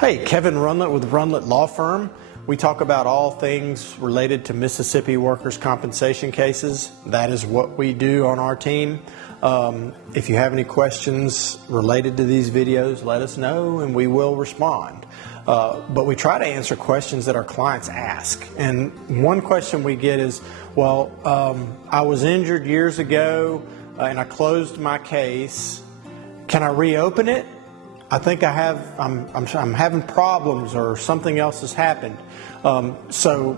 Hey, Kevin Rundlett with Rundlett Law Firm. We talk about all things related to Mississippi workers' compensation cases. That is what we do on our team. If you have any questions related to these videos, let us know and we will respond. But we try to answer questions that our clients ask. And one question we get is, well, I was injured years ago and I closed my case. Can I reopen it? I think I'm having problems or something else has happened. So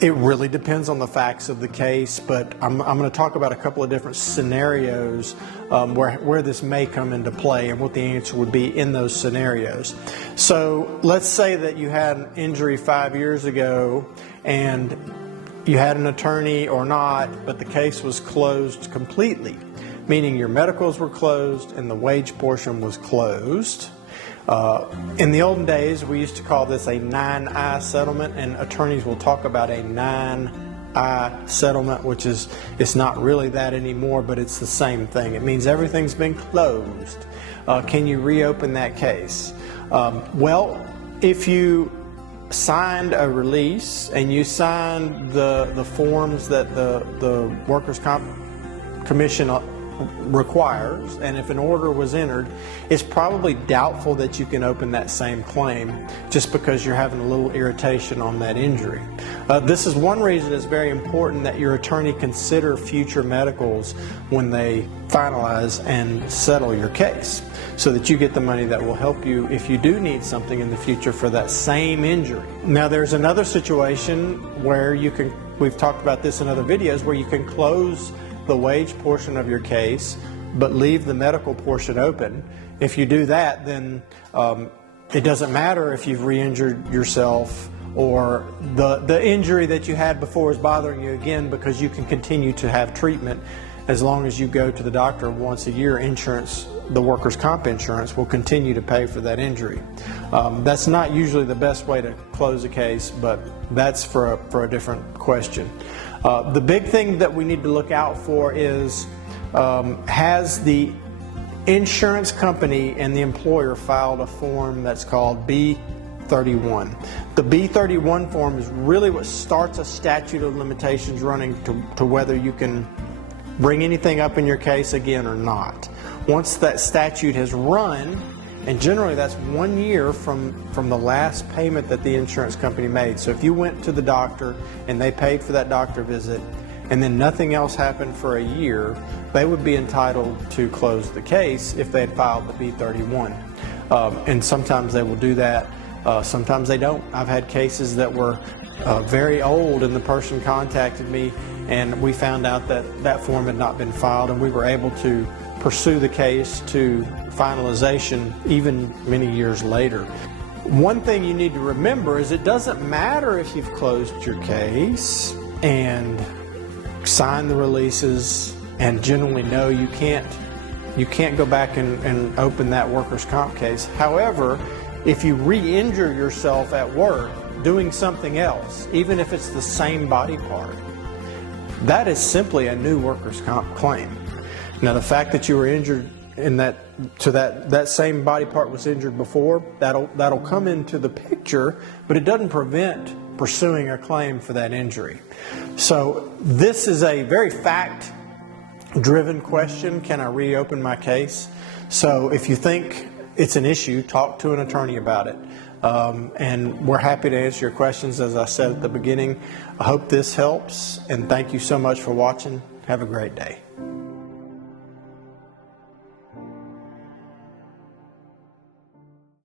it really depends on the facts of the case, but I'm going to talk about a couple of different scenarios where this may come into play and what the answer would be in those scenarios. So let's say that you had an injury 5 years ago and you had an attorney or not, but the case was closed completely, meaning your medicals were closed and the wage portion was closed. In the olden days, we used to call this a 9I settlement, and attorneys will talk about a 9I settlement, which is, it's not really that anymore, but it's the same thing. It means everything's been closed. Can you reopen that case? Well, if you signed a release and you signed the forms that the Workers' Comp Commission requires, and if an order was entered, it's probably doubtful that you can open that same claim just because you're having a little irritation on that injury. This is one reason it's very important that your attorney consider future medicals when they finalize and settle your case, so that you get the money that will help you if you do need something in the future for that same injury. Now there's another situation where you can, we've talked about this in other videos, where you can close the wage portion of your case but leave the medical portion open. If you do that, then it doesn't matter if you've re-injured yourself or the injury that you had before is bothering you again, because you can continue to have treatment as long as you go to the doctor once a year. Insurance, the workers' comp insurance, will continue to pay for that injury. That's not usually the best way to close a case, but that's for a different question. The big thing that we need to look out for is, has the insurance company and the employer filed a form that's called B31. The B31 form is really what starts a statute of limitations running to whether you can bring anything up in your case again or not. Once that statute has run, and generally that's 1 year from the last payment that the insurance company made. So if you went to the doctor and they paid for that doctor visit and then nothing else happened for a year, they would be entitled to close the case if they had filed the B31. And sometimes they will do that, sometimes they don't. I've had cases that were very old and the person contacted me and we found out that that form had not been filed, and we were able to pursue the case to finalization even many years later. One thing you need to remember is it doesn't matter if you've closed your case and signed the releases and generally know you can't go back and open that workers' comp case. However, if you re-injure yourself at work doing something else, even if it's the same body part, that is simply a new workers' comp claim. Now, the fact that you were injured in that same body part was injured before, that'll come into the picture, but it doesn't prevent pursuing a claim for that injury. So this is a very fact-driven question. Can I reopen my case? So if you think it's an issue, talk to an attorney about it. And we're happy to answer your questions, as I said at the beginning. I hope this helps, and thank you so much for watching. Have a great day.